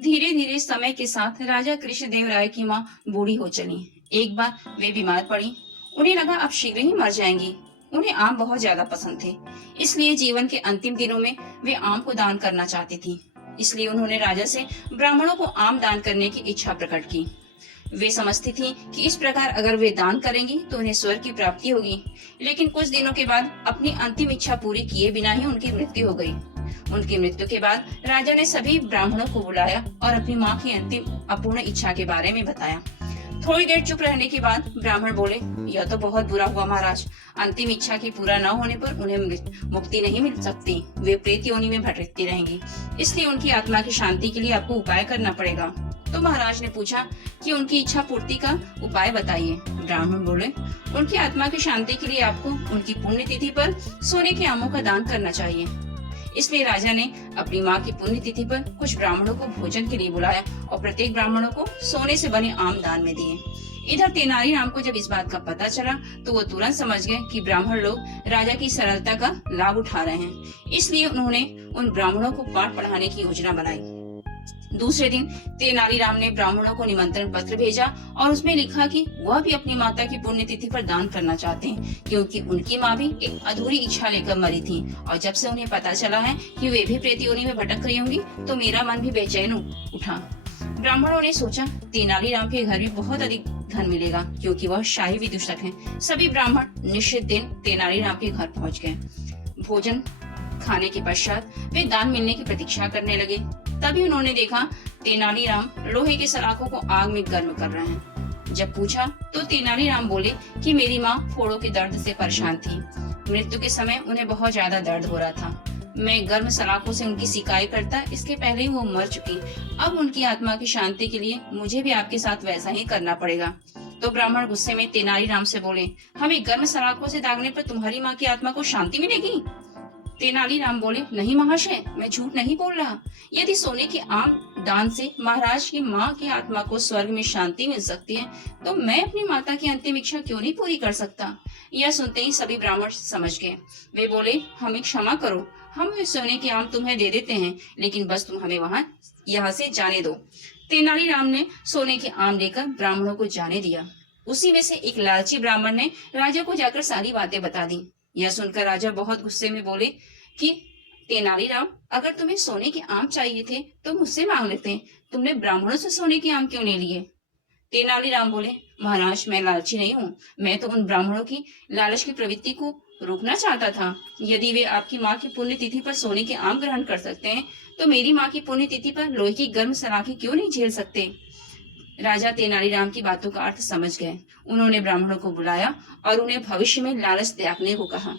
धीरे धीरे समय के साथ राजा कृष्णदेव राय की माँ बूढ़ी हो चली। एक बार वे बीमार पड़ी। उन्हें लगा अब शीघ्र ही मर जाएंगी। उन्हें आम बहुत ज्यादा पसंद थे, इसलिए जीवन के अंतिम दिनों में वे आम को दान करना चाहती थी। इसलिए उन्होंने राजा से ब्राह्मणों को आम दान करने की इच्छा प्रकट की। वे समझती थी कि इस प्रकार अगर वे दान करेंगी तो उन्हें स्वर्ग की प्राप्ति होगी। लेकिन कुछ दिनों के बाद अपनी अंतिम इच्छा पूरी किए बिना ही उनकी मृत्यु हो गई। उनकी मृत्यु के बाद राजा ने सभी ब्राह्मणों को बुलाया और अपनी माँ की अंतिम अपूर्ण इच्छा के बारे में बताया। थोड़ी देर चुप रहने के बाद ब्राह्मण बोले, यह तो बहुत बुरा हुआ महाराज। अंतिम इच्छा की पूरा न होने पर उन्हें मुक्ति नहीं मिल सकती। वे प्रेत योनि में भटकती रहेंगी। इसलिए उनकी आत्मा की शांति के लिए आपको उपाय करना पड़ेगा। तो महाराज ने पूछा कि उनकी इच्छा पूर्ति का उपाय बताइए। ब्राह्मण बोले, उनकी आत्मा की शांति के लिए आपको उनकी पुण्य तिथि पर सोने के आमों का दान करना चाहिए। इसलिए राजा ने अपनी माँ की पुण्य तिथि पर कुछ ब्राह्मणों को भोजन के लिए बुलाया और प्रत्येक ब्राह्मणों को सोने से बने आम दान में दिए। इधर तेनालीराम को जब इस बात का पता चला तो वो तुरंत समझ गए कि ब्राह्मण लोग राजा की सरलता का लाभ उठा रहे हैं। इसलिए उन्होंने उन ब्राह्मणों को पाठ पढ़ाने की योजना बनाई। दूसरे दिन तेनालीराम ने ब्राह्मणों को निमंत्रण पत्र भेजा और उसमें लिखा कि वह भी अपनी माता की पुण्यतिथि पर दान करना चाहते हैं, क्योंकि उनकी माँ भी एक अधूरी इच्छा लेकर मरी थी और जब से उन्हें पता चला है कि वे भी प्रेत योनि में भटक रही होंगी तो मेरा मन भी बेचैन उठा। ब्राह्मणों ने सोचा तेनालीराम के घर भी बहुत अधिक धन मिलेगा, क्योंकि वह शाही विदूषक हैं। सभी ब्राह्मण निश्चित दिन तेनालीराम के घर पहुँच गए। भोजन खाने के पश्चात वे दान मिलने की प्रतीक्षा करने लगे। तभी उन्होंने देखा तेनालीराम लोहे के सलाखों को आग में गर्म कर रहे हैं। जब पूछा तो तेनालीराम बोले कि मेरी माँ फोड़ों के दर्द से परेशान थी। मृत्यु के समय उन्हें बहुत ज्यादा दर्द हो रहा था। मैं गर्म सलाखों से उनकी सिकाई करता इसके पहले ही वो मर चुकी। अब उनकी आत्मा की शांति के लिए मुझे भी आपके साथ वैसा ही करना पड़ेगा। तो ब्राह्मण गुस्से में तेनालीराम से बोले, हमें गर्म सलाखों से दागने पर तुम्हारी माँ की आत्मा को शांति मिलेगी? तेनालीराम बोले, नहीं महाशय, मैं झूठ नहीं बोल रहा। यदि सोने के आम दान से महाराज की माँ की आत्मा को स्वर्ग में शांति मिल सकती है तो मैं अपनी माता की अंतिम इच्छा क्यों नहीं पूरी कर सकता? यह सुनते ही सभी ब्राह्मण समझ गए। वे बोले, हमें क्षमा करो, हम सोने के आम तुम्हें दे देते हैं, लेकिन बस तुम हमें यहाँ से जाने दो। तेनालीराम ने सोने के आम लेकर ब्राह्मणों को जाने दिया। उसी में से एक लालची ब्राह्मण ने राजा को जाकर सारी बातें बता दी। यह सुनकर राजा बहुत गुस्से में बोले कि तेनालीराम, अगर तुम्हें सोने के आम चाहिए थे तो मुझसे मांग लेते, तुमने ब्राह्मणों से सोने के आम क्यों नहीं लिए? तेनालीराम बोले, महाराज, मैं लालची नहीं हूँ। मैं तो उन ब्राह्मणों की लालच की प्रवृत्ति को रोकना चाहता था। यदि वे आपकी माँ की पुण्य तिथि पर सोने के आम ग्रहण कर सकते हैं तो मेरी माँ की पुण्य तिथि पर लोहे की गर्म सलाखें क्यों नहीं झेल सकते? राजा तेनालीराम की बातों का अर्थ समझ गए। उन्होंने ब्राह्मणों को बुलाया और उन्हें भविष्य में लालच त्यागने को कहा।